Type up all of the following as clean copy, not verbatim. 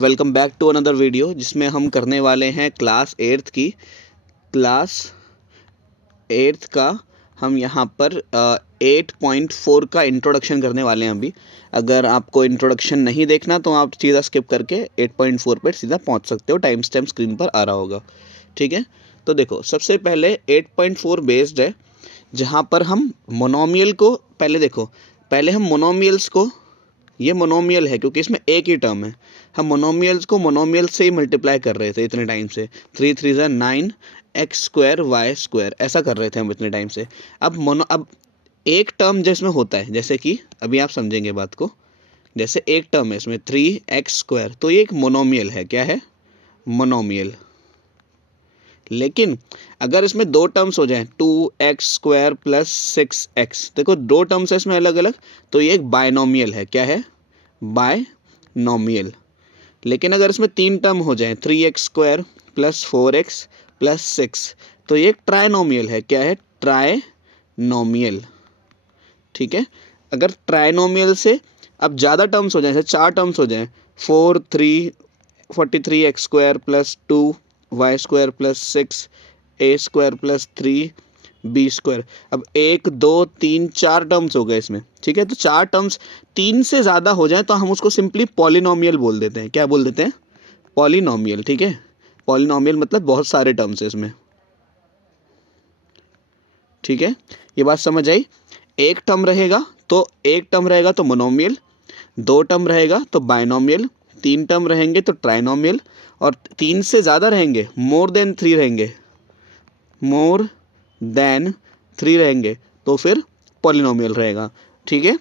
Welcome back to another video जिसमें हम करने वाले हैं क्लास एट्थ का हम यहाँ पर 8.4 का इंट्रोडक्शन करने वाले हैं अभी। अगर आपको इंट्रोडक्शन नहीं देखना तो आप सीधा स्किप करके 8.4 पर सीधा पहुँच सकते हो, टाइम स्टैम्प स्क्रीन पर आ रहा होगा। ठीक है, तो देखो सबसे पहले 8.4 बेस्ड है जहाँ पर हम मोनोमियल को पहले हम मोनोमियल्स को, ये मोनोमियल है क्योंकि इसमें एक ही टर्म है, हम मोनोमियल्स को मोनोमियल से ही मल्टीप्लाई कर रहे थे इतने टाइम से। 3 3 ज़ा 9 एक्स स्क्वायर वाई स्क्वायर ऐसा कर रहे थे हम इतने टाइम से। अब एक टर्म जिसमें होता है, जैसे कि अभी आप समझेंगे बात को, जैसे एक टर्म है इसमें 3x स्क्वायर, तो ये एक मोनोमियल है। क्या है? मोनोमियल। लेकिन अगर इसमें दो टर्म्स हो जाएं 2x स्क्वायर प्लस 6x, देखो दो टर्म्स है इसमें अलग अलग, तो ये एक बायनोमियल है। क्या है? बायनोमियल। लेकिन अगर इसमें तीन टर्म हो जाएं 3x square plus 4x plus 6, तो ये एक ट्राइनोमियल है। क्या है? ट्राइनोमियल। ठीक है, अगर ट्राइनोमियल से अब ज़्यादा टर्म्स हो जाएं, जैसे चार टर्म्स हो जाएं 43x square plus 2y square plus 6a square plus 3b square, अब 1 2 3 4 टर्म्स हो गए इसमें। ठीक है, तो चार टर्म्स तीन से ज़्यादा हो जाए तो हम उसको सिंपली पॉलिनोमियल बोल देते हैं। क्या बोल देते हैं? पॉलिनोमियल। ठीक है, पॉलिनोमियल मतलब बहुत सारे टर्म्स है इसमें। ठीक है, ये बात समझ आई। एक टर्म रहेगा तो मोनोमियल, दो टर्म रहेगा तो बायनोमियल, तीन टर्म रहेंगे तो ट्राइनोमियल, और तीन से ज़्यादा रहेंगे, मोर देन थ्री रहेंगे तो फिर पॉलिनोमियल रहेगा। ठीक है,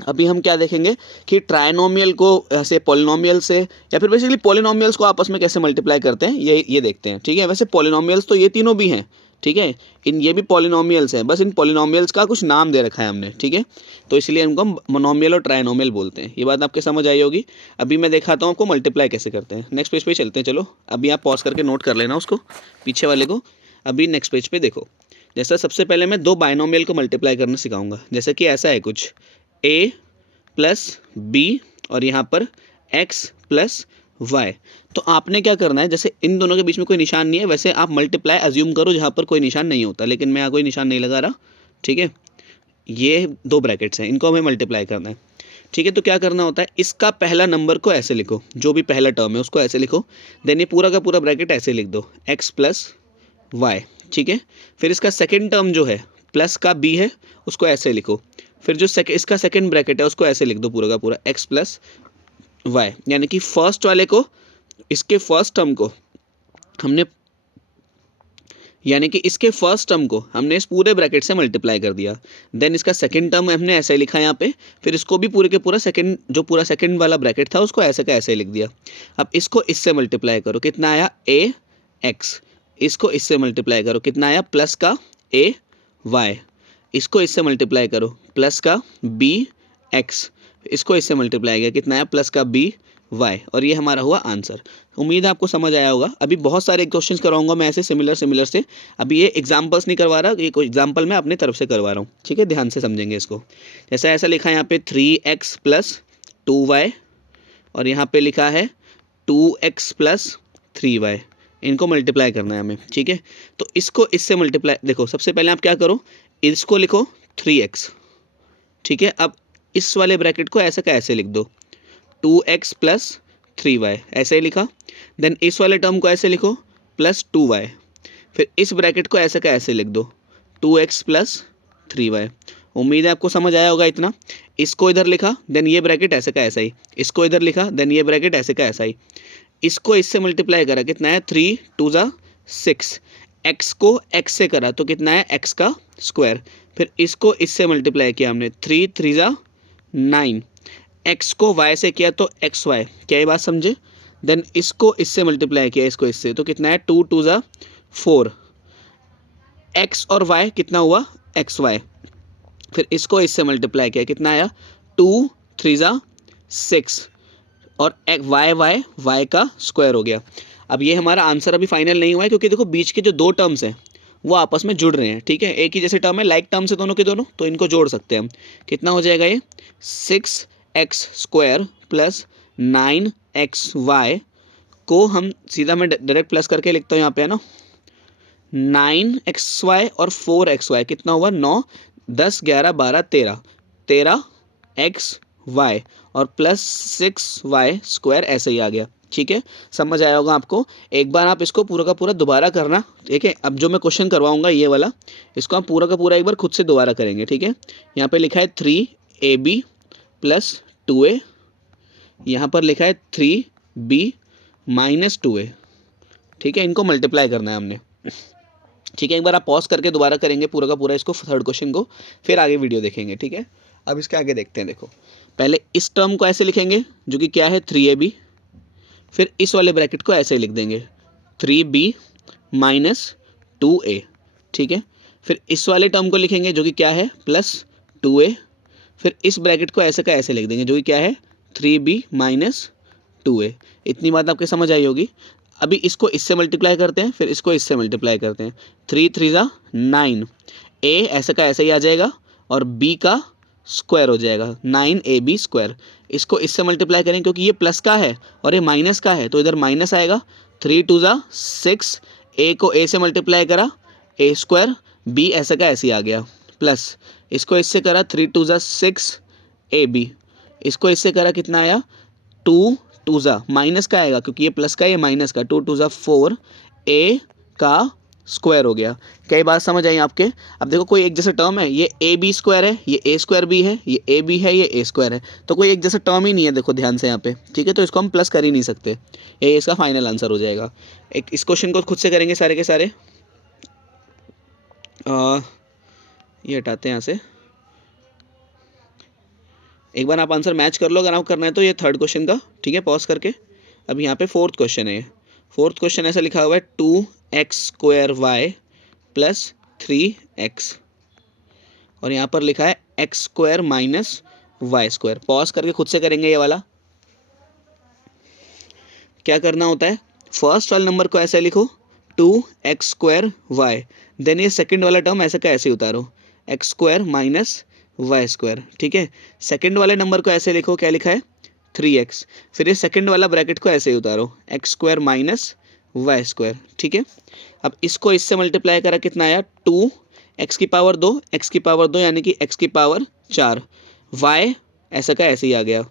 अभी हम क्या देखेंगे कि ट्राइनोमियल को ऐसे पॉलिनोमियल से, या फिर बेसिकली पॉलिनोमियल्स को आपस में कैसे मल्टीप्लाई करते हैं ये देखते हैं। ठीक है, वैसे पॉलिनोमियल्स तो ये तीनों भी हैं। ठीक है, ये भी पॉलिनोमियल्स हैं, बस इन पॉलिनोमियल्स का कुछ नाम दे रखा है हमने। ठीक है, तो इसलिए इनको हम मोनोमियल और ट्राइनोमियल बोलते हैं। ये बात आपके समझ आई होगी। अभी मैं दिखाता हूँ आपको मल्टीप्लाई कैसे करते हैं। नेक्स्ट पेज पे चलते हैं। चलो अभी आप पॉज करके नोट कर लेना उसको, पीछे वाले को। अभी नेक्स्ट पेज पे देखो, जैसा सबसे पहले मैं दो बायनोमियल को मल्टीप्लाई करना सिखाऊंगा। जैसे कि ऐसा है कुछ a प्लस बी और यहाँ पर x प्लस वाई, तो आपने क्या करना है, जैसे इन दोनों के बीच में कोई निशान नहीं है, वैसे आप मल्टीप्लाई अज्यूम करो जहाँ पर कोई निशान नहीं होता, लेकिन मैं यहाँ कोई निशान नहीं लगा रहा। ठीक है, ये दो ब्रैकेट्स हैं, इनको हमें मल्टीप्लाई करना है। ठीक है, तो क्या करना होता है, इसका पहला नंबर को ऐसे लिखो, जो भी पहला टर्म है उसको ऐसे लिखो, देन ये पूरा का पूरा ब्रैकेट ऐसे लिख दो, x प्लस वाई। ठीक है, फिर इसका सेकेंड टर्म जो है प्लस का b है, उसको ऐसे लिखो। फिर जो इसका सेकंड ब्रैकेट है उसको ऐसे लिख दो, पूरा का पूरा x प्लस वाई, यानी कि फर्स्ट वाले को, इसके फर्स्ट टर्म को हमने, यानी कि इसके फर्स्ट टर्म को हमने इस पूरे ब्रैकेट से मल्टीप्लाई कर दिया। देन इसका सेकंड टर्म हमने ऐसे लिखा यहाँ पे, फिर इसको भी पूरे के पूरा सेकंड, जो पूरा सेकंड वाला ब्रैकेट था उसको ऐसे का ऐसे लिख दिया। अब इसको इससे मल्टीप्लाई करो, कितना आया? a x। इसको इससे मल्टीप्लाई करो, कितना आया? प्लस का a y। इसको इससे मल्टीप्लाई करो, प्लस का b x। इसको इससे मल्टीप्लाई किया, कितना आया? प्लस का b y। और ये हमारा हुआ आंसर। उम्मीद है आपको समझ आया होगा। अभी बहुत सारे क्वेश्चंस कराऊंगा मैं ऐसे सिमिलर से। अभी ये एग्जांपल्स नहीं करवा रहा, ये कोई एग्जांपल मैं अपने तरफ से करवा रहा हूँ। ठीक है, ध्यान से समझेंगे इसको। जैसा ऐसा लिखा है यहाँ पे 3x प्लस 2y, और यहाँ पे लिखा है 2x प्लस 3y। इनको मल्टीप्लाई करना है हमें। ठीक है, तो इसको इससे मल्टीप्लाई, देखो सबसे पहले आप क्या करो, इसको लिखो 3x। ठीक है, अब इस वाले ब्रैकेट को ऐसे का ऐसे लिख दो, 2x प्लस 3y, ऐसे ही लिखा। देन इस वाले टर्म को ऐसे लिखो, प्लस 2y। फिर इस ब्रैकेट को ऐसे का ऐसे लिख दो, 2x प्लस 3y। उम्मीद है आपको समझ आया होगा इतना। इसको इधर लिखा, देन ये ब्रैकेट ऐसे का ऐसा ही, इसको इधर लिखा, देन ये ब्रैकेट ऐसे का ऐसा ही, इसको इससे मल्टीप्लाई करा, कितना है? 3 2 ज़ा 6। x को x से करा तो कितना है? x का स्क्वायर। फिर इसको इससे मल्टीप्लाई किया हमने, 3 3 ज़ा 9। x को y से किया तो xy। क्या ये बात समझे? देन इसको इससे मल्टीप्लाई किया, इसको इससे, तो कितना है? 2 2 ज़ा 4। x और y कितना हुआ? xy। फिर इसको इससे मल्टीप्लाई किया, कितना आया? 2 3 ज़ा 6, और y का स्क्वायर हो गया। अब ये हमारा आंसर अभी फाइनल नहीं हुआ है, क्योंकि देखो बीच के जो दो टर्म्स हैं वो आपस में जुड़ रहे हैं। ठीक है, एक ही जैसे टर्म है, लाइक टर्म्स है दोनों के दोनों, तो इनको जोड़ सकते हैं हम। कितना हो जाएगा ये? 6x स्क्वायर प्लस 9xy को हम सीधा मैं डायरेक्ट प्लस करके लिखता हूँ यहाँ पे, है ना। 9xy और 4xy कितना हुआ, 9, 10, 11, 12, 13 xy और प्लस 6y स्क्वायर ऐसे ही आ गया। ठीक है, समझ आया होगा आपको। एक बार आप इसको पूरा का पूरा दोबारा करना, ठीक है। अब जो मैं क्वेश्चन करवाऊंगा ये वाला, इसको आप पूरा का पूरा एक बार खुद से दोबारा करेंगे, ठीक है। यहाँ पे लिखा है 3ab प्लस 2a, यहाँ पर लिखा है 3b माइनस 2a, ठीक है। इनको मल्टीप्लाई करना है हमने, ठीक है। एक बार आप पॉज करके दोबारा करेंगे पूरा का पूरा इसको, थर्ड क्वेश्चन को, फिर आगे वीडियो देखेंगे, ठीक है। अब इसके आगे देखते हैं। देखो, पहले इस टर्म को ऐसे लिखेंगे जो कि क्या है 3ab, फिर इस वाले ब्रैकेट को ऐसे लिख देंगे 3b माइनस 2a, ठीक है। फिर इस वाले टर्म को लिखेंगे जो कि क्या है प्लस 2a, फिर इस ब्रैकेट को ऐसे का ऐसे लिख देंगे जो कि क्या है 3b माइनस 2a। इतनी बात आपके समझ आई होगी। अभी इसको इससे मल्टीप्लाई करते हैं, फिर इसको इससे मल्टीप्लाई करते हैं। 3 3 ज़ा 9, a ऐसे का ऐसे ही आ जाएगा और b का स्क्वायर हो जाएगा 9ab स्क्वायर। इसको इससे मल्टीप्लाई करें क्योंकि ये प्लस का है और ये माइनस का है तो इधर माइनस आएगा। 3 2 ज़ा 6, a को a से मल्टीप्लाई करा a स्क्वायर, b ऐसे का ऐसे ही आ गया, प्लस इसको इससे करा 3 2 ज़ा 6 ab, इसको इससे करा कितना आया 2 2 ज़ा माइनस का आएगा क्योंकि ये प्लस का ये माइनस का, 2 2 ज़ा 4 a का स्क्वायर हो गया। कई बात समझ आई आपके। अब देखो कोई एक जैसा टर्म है, ये ए बी स्क्वायर है, ये ए स्क्वायर भी है, ये ए बी है, ये ए स्क्वायर है, तो कोई एक जैसा टर्म ही नहीं है। देखो ध्यान से यहाँ पे, ठीक है। तो इसको हम प्लस कर ही नहीं सकते, ये इसका फाइनल आंसर हो जाएगा। एक इस क्वेश्चन को खुद से करेंगे सारे के सारे। ये हटाते हैं यहाँ से। एक बार आप आंसर मैच कर लो अगर आपको करना है तो, ये थर्ड क्वेश्चन का, ठीक है, पॉज करके। अब यहाँ पे फोर्थ क्वेश्चन है। फोर्थ क्वेश्चन ऐसा लिखा हुआ है 2x square y plus 3x, और यहाँ पर लिखा है x square minus y square. Pause करके खुद से करेंगे ये वाला। क्या करना होता है, फर्स्ट वाले नंबर को ऐसे लिखो 2x स्क्वायर y, देन ये सेकंड वाला टर्म ऐसे का ऐसे उतारो x square minus y square, ठीक है। सेकंड वाले नंबर को ऐसे लिखो, क्या लिखा है 3x, फिर ये सेकंड वाला ब्रैकेट को ऐसे ही उतारो x square minus y square, ठीक है। अब इसको इससे मल्टीप्लाई करा, कितना आया 2x की पावर 2, x की पावर 2 यानी कि x की पावर 4, y ऐसा का ऐसे ही आ गया।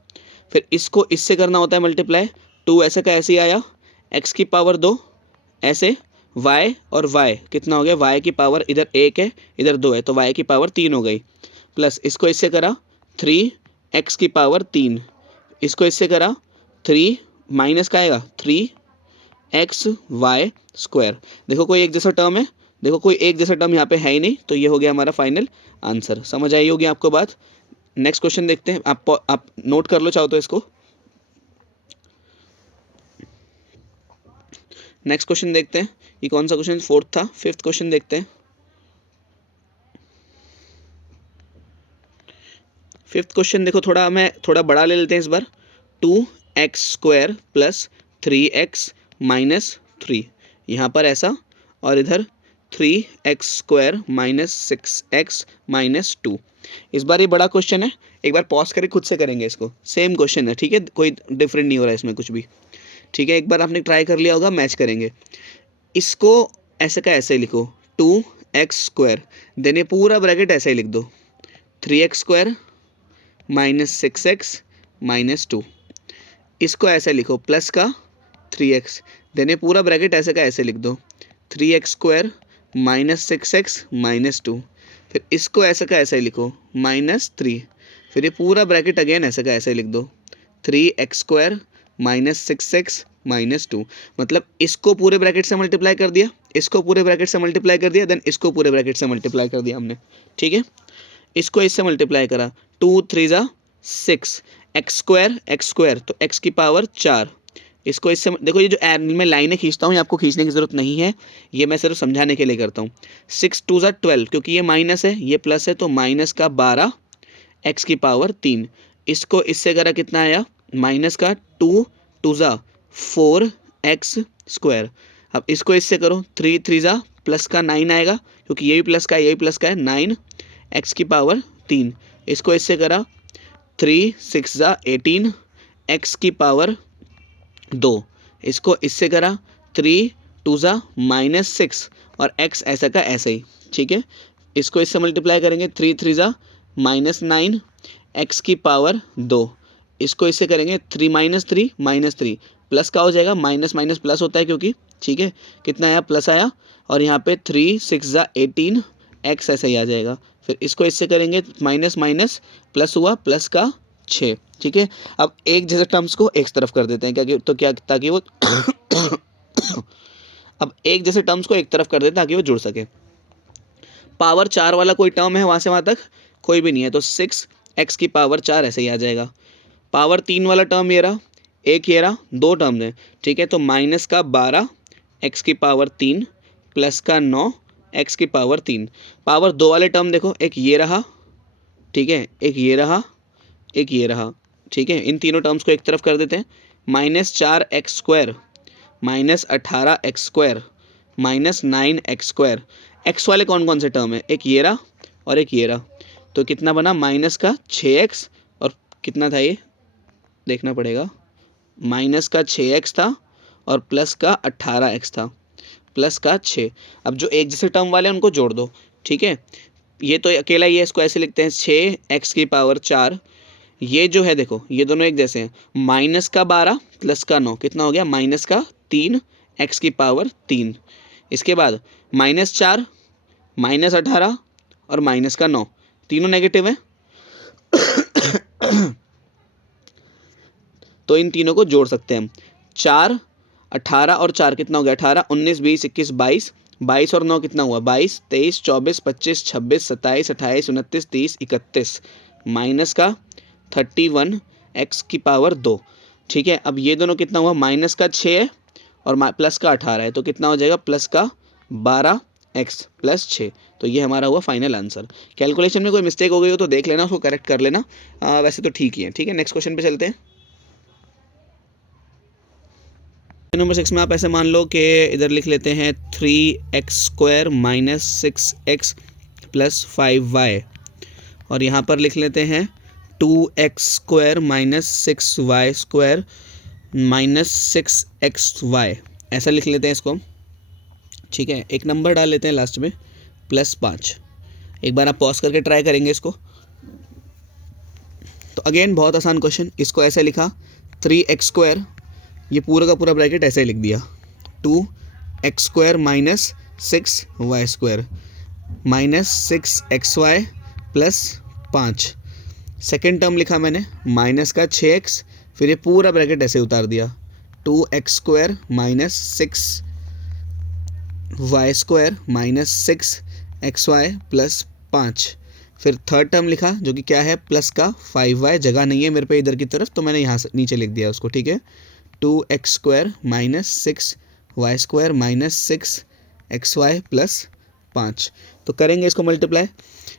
फिर इसको इससे करना होता है मल्टीप्लाई, 2 ऐसे का ऐसे ही आया, x की पावर 2 ऐसे, y और y कितना हो गया, y की पावर इधर 1 है इधर 2 है तो y की पावर 3 हो गई, प्लस इसको इससे करा 3x की पावर 3, इसको इससे करा 3 माइनस का आएगा 3xy स्क्वायर। देखो कोई एक जैसा टर्म है, देखो कोई एक जैसा टर्म यहाँ पे है ही नहीं, तो ये हो गया हमारा फाइनल आंसर। समझ आई होगी आपको बात। नेक्स्ट क्वेश्चन देखते हैं, आप नोट कर लो चाहो तो इसको। नेक्स्ट क्वेश्चन देखते हैं, ये कौन सा क्वेश्चन, फोर्थ था। फिफ्थ क्वेश्चन देखते हैं। फिफ्थ क्वेश्चन देखो, थोड़ा बड़ा ले लेते हैं इस बार। 2x square plus 3x minus 3, यहाँ पर ऐसा, और इधर 3x square minus 6x minus 2। इस बार ये बड़ा क्वेश्चन है, एक बार पॉज करके खुद से करेंगे इसको। सेम क्वेश्चन है, ठीक है, कोई डिफरेंट नहीं हो रहा है इसमें कुछ भी, ठीक है। एक बार आपने ट्राई कर लिया होगा, मैच करेंगे। इसको ऐसे का ऐसे ही लिखो 2x स्क्वायर, देन ये पूरा ब्रैकेट ऐसे ही लिख दो 3x square minus 6x minus 2, इसको ऐसे लिखो प्लस का 3x, देन ये पूरा ब्रैकेट ऐसे का ऐसे लिख दो 3x square minus 6x minus 2, फिर इसको ऐसे का ऐसे ही लिखो माइनस 3, फिर ये पूरा ब्रैकेट अगेन ऐसे का ऐसे लिख दो 3x square minus 6x minus 2। मतलब इसको पूरे ब्रैकेट से मल्टीप्लाई कर दिया, इसको पूरे ब्रैकेट से मल्टीप्लाई कर दिया, देन इसको पूरे ब्रैकेट से मल्टीप्लाई कर दिया हमने, ठीक है। इसको इससे मल्टीप्लाई करा, 2 3 ज़ा 6, एक्स स्क्वायर तो x की पावर 4, इसको इससे देखो, ये जो मैं लाइनें खींचता हूँ ये आपको खींचने की ज़रूरत नहीं है, ये मैं सिर्फ समझाने के लिए करता हूँ। 6 2 ज़ा 12, क्योंकि ये माइनस है ये प्लस है तो माइनस का 12 x की पावर 3, इसको इससे करा कितना आया माइनस का 2 2 ज़ा 4 x स्क्वायर। अब इसको इससे करो 3 3 ज़ा प्लस का 9 आएगा, क्योंकि ये भी प्लस का है ये भी प्लस का है, 9 x की पावर 3, इसको इससे करा 3 6 ज़ा 18 एक्स की पावर 2, इसको इससे करा 3 2 ज़ा -6 और x ऐसा का ऐसा ही, ठीक है। इसको इससे मल्टीप्लाई करेंगे 3 3 ज़ा -9 x की पावर 2, इसको इससे करेंगे 3 -3 प्लस का हो जाएगा, माइनस माइनस प्लस होता है क्योंकि, ठीक है। कितना आया, प्लस आया, और यहाँ पे 3 6 ज़ा 18 x ऐसा ही आ जाएगा। फिर इसको इससे करेंगे माइनस माइनस प्लस हुआ, प्लस का 6, ठीक है। अब एक जैसे टर्म्स को एक तरफ कर देते हैं, क्या तो क्या, ताकि वो अब एक जैसे टर्म्स को एक तरफ कर देते हैं ताकि वो जुड़ सके। पावर 4 वाला कोई टर्म है वहाँ से वहाँ तक, कोई भी नहीं है, तो 6x की पावर 4 ऐसे ही आ जाएगा। पावर 3 वाला टर्म ये रहा, एक ये रहा, दो टर्म है, ठीक है। तो माइनस का 12 x की पावर 3 प्लस का 9 x की पावर 3। पावर 2 वाले टर्म देखो, एक ये रहा, ठीक है, एक ये रहा, एक ये रहा, ठीक है। इन तीनों टर्म्स को एक तरफ कर देते हैं। -4x² -18x² -9x²। x वाले कौन कौन से टर्म है, एक ये रहा और एक ये रहा, तो कितना बना, माइनस का 6x और कितना था ये देखना पड़ेगा, माइनस का 6x था और प्लस का 18x था, प्लस का 6। अब जो एक जैसे टर्म वाले हैं उनको जोड़ दो, ठीक है। ये तो अकेला ही है, इसको ऐसे लिखते हैं 6x की पावर 4। ये जो है देखो, ये दोनों एक जैसे हैं, माइनस का 12 प्लस का 9 कितना हो गया, माइनस का 3 x की पावर 3। इसके बाद -4 -18 और माइनस का 9, तीनों नेगेटिव है तो इन तीनों को जोड़ सकते हैं हम। 4 18 और 4 कितना हो गया, 18 19 20 21 22, 22 और 9 कितना हुआ, 22 23 24 25 26 27 28 29 30 31, माइनस का 31 x की पावर 2, ठीक है। अब ये दोनों कितना हुआ, माइनस का 6 है और प्लस का 18 है, तो कितना हो जाएगा, प्लस का 12x प्लस 6। तो ये हमारा हुआ फाइनल आंसर। कैलकुलेशन में कोई मिस्टेक हो गई हो तो देख लेना, उसको करेक्ट कर लेना, वैसे तो ठीक ही है, ठीक है। नेक्स्ट क्वेश्चन पे चलते हैं। नंबर 6 में आप ऐसे मान लो कि इधर लिख लेते हैं 3x² -6x प्लस 5y, और यहाँ पर लिख लेते हैं 2x² -6y² -6xy, ऐसा लिख लेते हैं इसको, ठीक है। एक नंबर डाल लेते हैं लास्ट में, +5। एक बार आप पॉज करके ट्राई करेंगे इसको। तो अगेन बहुत आसान क्वेश्चन, इसको ऐसे लिखा 3x², ये पूरा का पूरा ब्रैकेट ऐसे ही लिख दिया, 2x² -6y² -6xy plus 5। Second term लिखा मैंने, माइनस का 6x, फिर ये पूरा ब्रैकेट ऐसे उतार दिया, 2x² -6y² -6xy प्लस 5। फिर थर्ड टर्म लिखा जो कि क्या है, प्लस का 5y, जगह नहीं है मेरे पे इधर की तरफ तो मैंने यहाँ से नीचे लिख दिया उसको, ठीक है। 2x² -6y² -6xy plus 5। तो करेंगे इसको मल्टीप्लाई,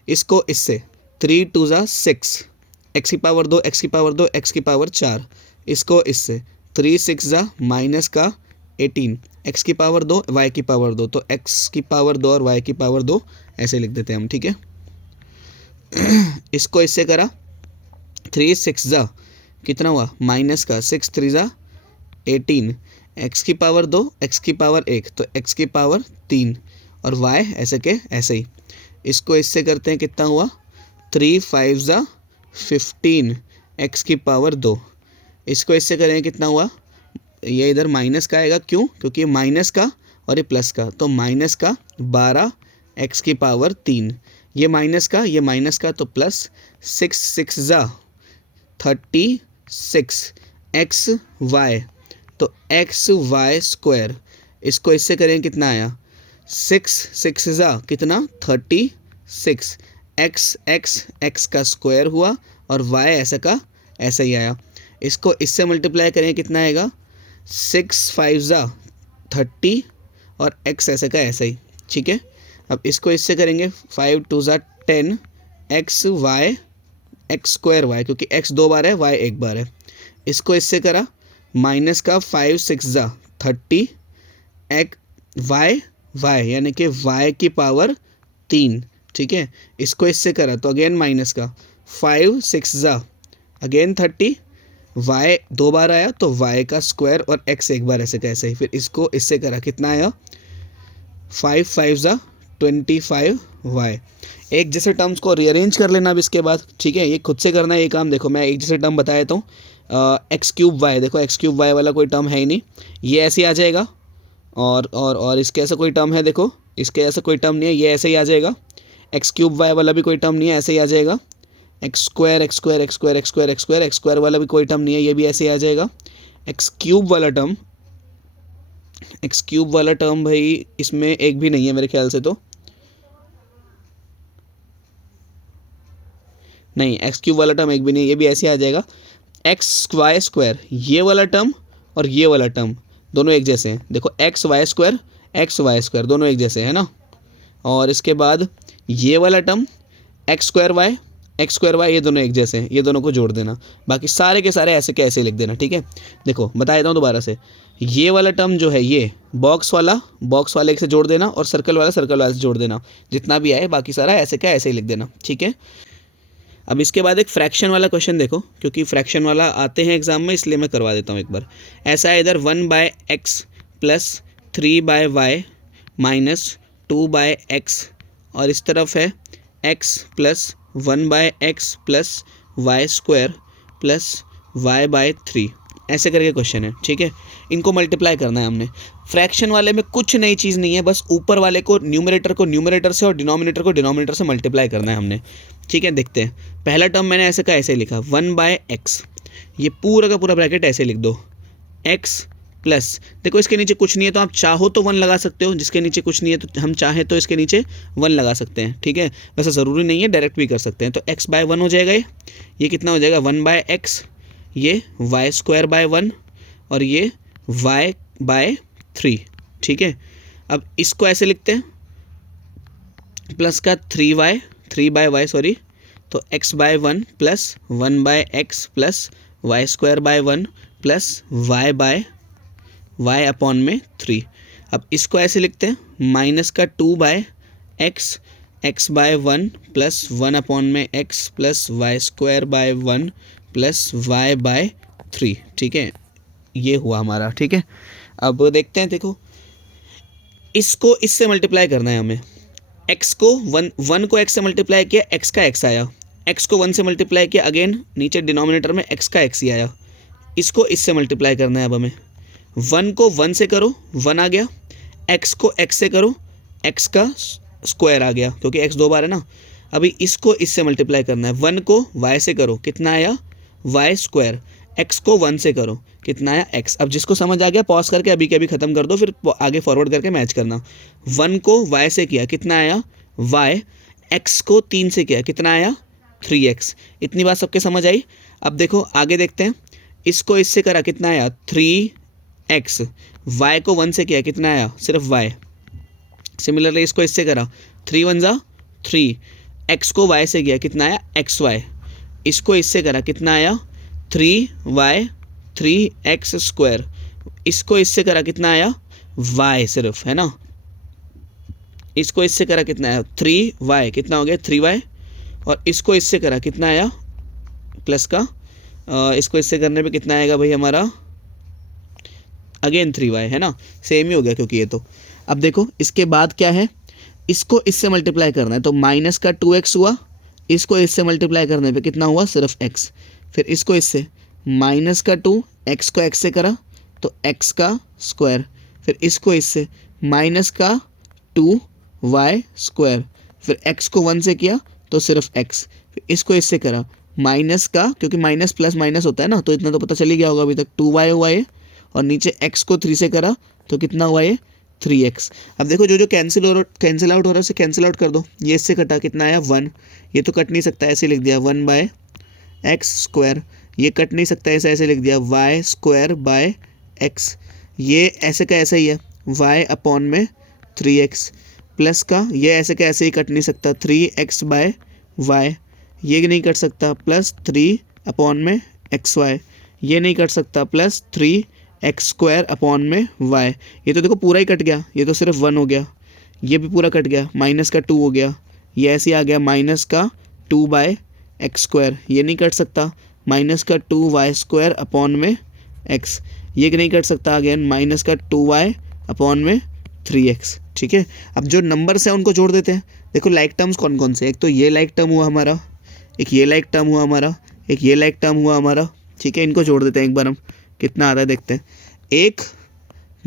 इसको इससे 3 2 ज़ा 6, x की पावर 2 x की पावर 2 x की पावर 4, इसको इससे 3 6 ज़ा माइनस का 18, x की पावर 2 y की पावर 2, तो x की पावर 2 और y की पावर 2 ऐसे लिख देते हैं हम, ठीक है। इसको इससे करा 3 6 ज़ा कितना हुआ, माइनस का 6 3 ज़ा 18, x की पावर 2 x की पावर 1, तो x की पावर 3 और y ऐसे के ऐसे ही। इसको इससे करते हैं, कितना हुआ, 3 5 ज़ा 15, x की पावर 2। इसको इससे करेंगे, कितना हुआ, ये इधर माइनस का आएगा, क्यों, क्योंकि माइनस का और ये प्लस का, तो माइनस का 12 x की पावर 3, ये माइनस का ये माइनस का, तो प्लस 6 6 ज़ा 36 x y, तो xy²। इसको इससे करें, कितना आया, 6 6 ज़ा कितना 36, x का स्क्वायर हुआ और y ऐसा का ऐसा ही आया। इसको इससे मल्टीप्लाई करें, कितना आएगा, 6 5 ज़ा 30 और x ऐसे का ऐसा ही, ठीक है। अब इसको इससे करेंगे, 5 2 ज़ा 10 x² y, क्योंकि x 2 बार है y 1 बार है। इसको इससे करा, माइनस का 5 6 ज़ा 30 y यानी कि y की पावर 3, ठीक है। इसको इससे करा तो अगेन माइनस का 5 6 ज़ा अगेन 30 y 2 बार आया तो y का स्क्वायर और x एक बार ऐसे कैसे ही, फिर इसको इससे करा कितना आया 5 5 25y। एक जैसे टर्म्स को रीअरेंज कर लेना अब इसके बाद, ठीक है, ये खुद से करना है ये काम। देखो मैं एक जैसे टर्म बता देता हूँ, एक्स क्यूब वाई, देखो एक्स क्यूब वाई वाला कोई टर्म है ही नहीं, ये ऐसे ही आ जाएगा। और इसके ऐसा कोई टर्म है, देखो इसके ऐसा कोई टर्म नहीं है, ये ऐसे ही आ जाएगा। एक्स क्यूब वाई वाला भी कोई टर्म नहीं है, ऐसे ही आ जाएगा। X square x square x square x square x square x square वाला भी कोई टर्म नहीं है, ये भी ऐसे ही आ जाएगा। एक्स क्यूब वाला टर्म, एक्स क्यूब वाला टर्म भाई इसमें एक भी नहीं है मेरे ख्याल से, तो नहीं, एक्स क्यूब वाला टर्म एक भी नहीं, ये भी ऐसे आ जाएगा। एक्स वाई स्क्वायर, ये वाला टर्म और ये वाला टर्म दोनों एक जैसे हैं, देखो एक्स वाई स्क्वायर दोनों एक जैसे हैं ना। और इसके बाद ये वाला टर्म एक्स स्क्वायर वाई ये दोनों एक जैसे हैं, ये दोनों को जोड़ देना, बाकी सारे के सारे ऐसे के ऐसे लिख देना, ठीक है। देखो बता देता हूँ दोबारा से, ये वाला टर्म जो है ये बॉक्स वाले से जोड़ देना और सर्कल वाला से जोड़ देना, जितना भी आए बाकी सारा ऐसे का ऐसे ही लिख देना, ठीक है। अब इसके बाद एक फ्रैक्शन वाला क्वेश्चन देखो, क्योंकि फ्रैक्शन वाला आते हैं एग्जाम में इसलिए मैं करवा देता हूँ एक बार। ऐसा है इधर 1/x plus 3/y minus 2/x, और इस तरफ है x plus 1/x plus y square plus y/3, ऐसे करके क्वेश्चन है, ठीक है। इनको मल्टीप्लाई करना है हमने। फ्रैक्शन वाले में कुछ नई चीज़ नहीं है, बस ऊपर वाले को न्यूमरेटर से और डिनोमिनेटर को डिनोमिनेटर से मल्टीप्लाई करना है हमने, ठीक है। देखते हैं, पहला टर्म मैंने ऐसे का ऐसे लिखा 1/x, ये पूरा का पूरा ब्रैकेट ऐसे लिख दो, x प्लस, देखो इसके नीचे कुछ नहीं है तो आप चाहो तो 1 लगा सकते हो, जिसके नीचे कुछ नहीं है तो हम चाहें तो इसके नीचे 1 लगा सकते हैं, ठीक है। वैसे ज़रूरी नहीं है, डायरेक्ट भी कर सकते हैं। तो x/1 हो जाएगा, ये कितना हो जाएगा 1/x, ये y²/1 और ये y/3, ठीक है। अब इसको ऐसे लिखते हैं, प्लस का 3/y सॉरी, तो x/1 plus 1/x plus y²/1 plus y/3। अब इसको ऐसे लिखते हैं, माइनस का 2/x x/1 plus 1/x plus y²/1 plus y/3, ठीक है, ये हुआ हमारा, ठीक है। अब देखते हैं, देखो इसको इससे मल्टीप्लाई करना है हमें। x को 1 को x से मल्टीप्लाई किया, x का x आया, x को 1 से मल्टीप्लाई किया, अगेन नीचे डिनोमिनेटर में x का x ही आया। इसको इससे मल्टीप्लाई करना है अब हमें। 1 को 1 से करो, 1 आ गया, x को x से करो, x का स्क्वायर आ गया, क्योंकि x 2 बार है ना। अभी इसको इससे मल्टीप्लाई करना है, 1 को y से करो, कितना आया y², x को 1 से करो, कितना आया x। अब जिसको समझ आ गया पॉज करके अभी के अभी ख़त्म कर दो, फिर आगे फॉरवर्ड करके मैच करना। 1 को y से किया, कितना आया y, x को 3 से किया, कितना आया 3x। इतनी बात सबके समझ आई। अब देखो आगे देखते हैं, इसको इससे करा, कितना आया 3x, y को 1 से किया, कितना आया सिर्फ y। सिमिलरली इसको इससे करा, 3 1 जा 3, x को y से किया, कितना आया xy। इसको इससे करा, कितना आया 3y 3x²। इसको इससे करा, कितना आया y सिर्फ, है ना। इसको इससे करा, कितना आया 3y, कितना हो गया 3y। और इसको इससे करा, कितना आया प्लस का, इसको इससे करने पे कितना आएगा भाई हमारा, अगेन 3y, है ना, सेम ही हो गया क्योंकि ये तो। अब देखो इसके बाद क्या है, इसको इससे मल्टीप्लाई करना है, तो माइनस का 2x हुआ, इसको इससे मल्टीप्लाई करने पे कितना हुआ सिर्फ x। फिर इसको इससे माइनस का 2, x को x से करा तो x का स्क्वायर, फिर इसको इससे माइनस का 2y², फिर x को 1 से किया तो सिर्फ x, फिर इसको इससे करा माइनस का, क्योंकि माइनस प्लस माइनस होता है ना, तो इतना तो पता चल ही गया होगा अभी तक, 2y हुआ ये, और नीचे x को 3 से करा तो कितना हुआ ये 3x। अब देखो जो जो कैंसिल आउट हो रहा है उसे कैंसिल आउट कर दो, ये इससे कटा, कितना आया 1, ये तो कट नहीं सकता, ऐसे लिख दिया 1/x², ये कट नहीं सकता, ऐसे लिख दिया y²/x, ये ऐसे का ऐसा ही है y/3x, प्लस का ये ऐसे का ऐसे ही कट नहीं सकता 3x/y, ये नहीं कट सकता, प्लस 3/xy, ये नहीं कट सकता, प्लस 3x²/y। ये तो देखो पूरा ही कट गया, ये तो सिर्फ 1 हो गया, ये भी पूरा कट गया, माइनस का 2 हो गया, ये ऐसे ही आ गया माइनस का 2/x², ये नहीं कट सकता, माइनस का 2y² अपॉन में x, ये नहीं कर सकता अगेन, माइनस का 2y अपॉन में 3x, ठीक है। अब जो नंबर्स हैं उनको जोड़ देते हैं। देखो लाइक टर्म्स कौन कौन से, एक तो ये लाइक टर्म हुआ हमारा, एक ये लाइक टर्म हुआ हमारा, एक ये लाइक टर्म हुआ हमारा, ठीक है। इनको जोड़ देते हैं एक बार हम, कितना आता है देखते हैं। 1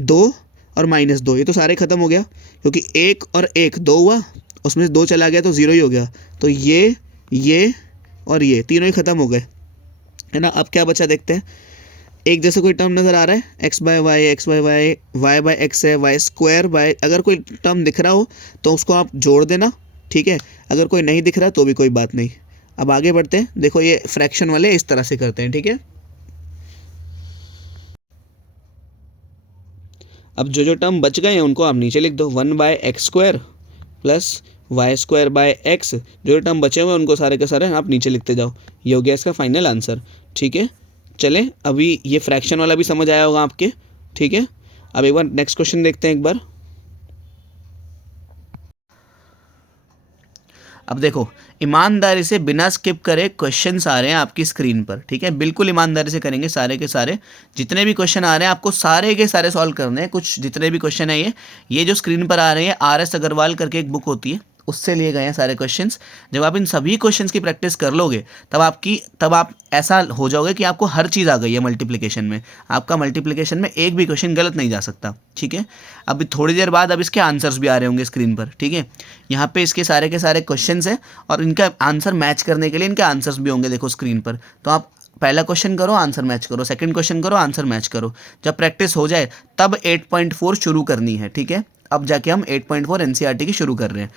2 और -2, ये तो सारे ख़त्म हो गया, क्योंकि 1 और 1 2 हुआ, उसमें से 2 चला गया तो 0 ही हो गया। तो ये और ये तीनों ही ख़त्म हो गए, है ना। अब क्या बचा देखते हैं। एक जैसे कोई टर्म नज़र आ रहा है, x/y, x/y, y/x है, y², अगर कोई टर्म दिख रहा हो तो उसको आप जोड़ देना, ठीक है। अगर कोई नहीं दिख रहा तो भी कोई बात नहीं। अब आगे बढ़ते हैं। देखो ये फ्रैक्शन वाले इस तरह से करते हैं, ठीक है। अब जो टर्म बच गए हैं उनको आप नीचे लिख दो, 1/x² प्लस y²/x। जो टर्म बचे हुए हैं उनको सारे के सारे आप नीचे लिखते जाओ। ये हो गया इसका फाइनल आंसर, ठीक है। चलें, अभी ये फ्रैक्शन वाला भी समझ आया होगा आपके, ठीक है। अब एक बार नेक्स्ट क्वेश्चन देखते हैं एक बार। अब देखो, ईमानदारी से बिना स्किप करे क्वेश्चंस आ रहे हैं आपकी स्क्रीन पर, ठीक है। बिल्कुल ईमानदारी से करेंगे सारे के सारे, जितने भी क्वेश्चन आ रहे हैं आपको सारे के सारे सॉल्व करने हैं। कुछ जितने भी क्वेश्चन है ये जो स्क्रीन पर आ रहे हैं, RS अग्रवाल करके एक बुक होती है, उससे लिए गए हैं सारे क्वेश्चंस। जब आप इन सभी क्वेश्चंस की प्रैक्टिस कर लोगे तब आप ऐसा हो जाओगे कि आपको हर चीज़ आ गई है मल्टीप्लिकेशन में। आपका मल्टीप्लिकेशन में एक भी क्वेश्चन गलत नहीं जा सकता, ठीक है। अभी थोड़ी देर बाद अब इसके आंसर्स भी आ रहे होंगे स्क्रीन पर, ठीक है। यहाँ पे इसके सारे के सारे क्वेश्चंस हैं और इनका आंसर मैच करने के लिए इनके आंसर्स भी होंगे, देखो स्क्रीन पर। तो आप पहला क्वेश्चन करो, आंसर मैच करो, सेकंड क्वेश्चन करो, आंसर मैच करो। जब प्रैक्टिस हो जाए तब 8.4 शुरू करनी है, ठीक है। अब जाके हम 8.4 NCERT की शुरू कर रहे हैं।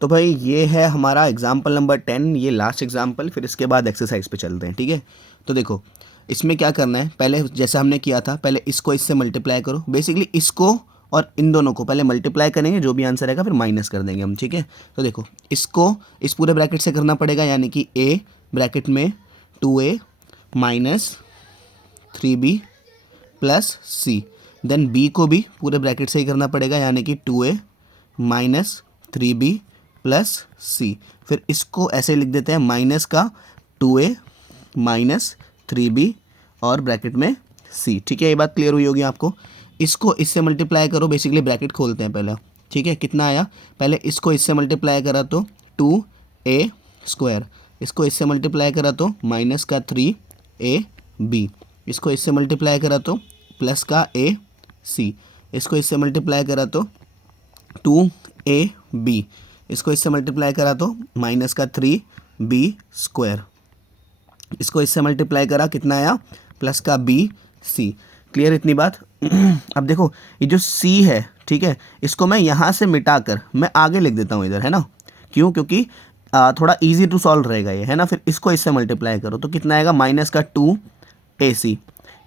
तो भाई ये है हमारा एग्जाम्पल नंबर 10, ये लास्ट एग्जाम्पल, फिर इसके बाद एक्सरसाइज पे चलते हैं, ठीक है। तो देखो इसमें क्या करना है, पहले जैसा हमने किया था, पहले इसको इससे मल्टीप्लाई करो। बेसिकली इसको और इन दोनों को पहले मल्टीप्लाई करेंगे, जो भी आंसर आएगा फिर माइनस कर देंगे हम, ठीक है। तो देखो इसको इस पूरे ब्रैकेट से करना पड़ेगा, यानी कि a ब्रैकेट में 2a minus 3b plus c। Then b को भी पूरे ब्रैकेट से ही करना पड़ेगा, यानी कि 2a minus 3b plus c। फिर इसको ऐसे लिख देते हैं, माइनस का 2a माइनस 3b और ब्रैकेट में c, ठीक है। ये बात क्लियर हुई होगी आपको। इसको इससे मल्टीप्लाई करो, बेसिकली ब्रैकेट खोलते हैं पहले, ठीक है। कितना आया, पहले इसको इससे मल्टीप्लाई करा तो 2a², इसको इससे मल्टीप्लाई करा तो माइनस का 3ab, इसको इससे मल्टीप्लाई करा तो प्लस का ac, इसको इससे मल्टीप्लाई करा तो 2ab, इसको इससे मल्टीप्लाई करा तो माइनस का 3b², इसको इससे मल्टीप्लाई करा कितना आया, प्लस का bc। क्लियर इतनी बात। अब देखो ये जो c है, ठीक है, इसको मैं यहाँ से मिटाकर मैं आगे लिख देता हूँ इधर, है ना। क्यों, क्योंकि थोड़ा इजी टू सॉल्व रहेगा ये, है ना। फिर इसको इससे मल्टीप्लाई करो तो कितना आएगा, माइनस का 2ac,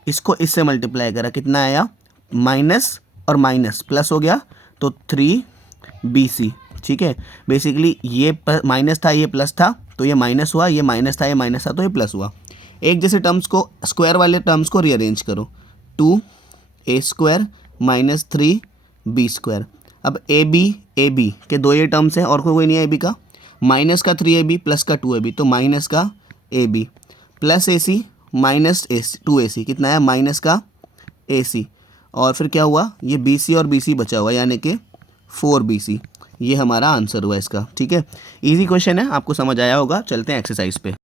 इसको इससे मल्टीप्लाई करा कितना आया, माइनस और माइनस प्लस हो गया तो 3bc, ठीक है। बेसिकली ये माइनस था, ये प्लस था, तो ये माइनस हुआ, ये माइनस था, ये माइनस था, तो ये प्लस हुआ। एक जैसे टर्म्स को, स्क्वायर वाले टर्म्स को रीअरेंज करो, 2a² माइनस 3b²। अब ab के दो ये टर्म्स हैं और कोई नहीं है ab का, माइनस का 3ab प्लस का 2ab, तो माइनस का ab plus ac minus 2ac, कितना है, माइनस का ac। और फिर क्या हुआ, ये bc और bc बचा हुआ, यानी कि 4bc। ये हमारा आंसर हुआ इसका, ठीक है। इजी क्वेश्चन है, आपको समझ आया होगा। चलते हैं एक्सरसाइज पे।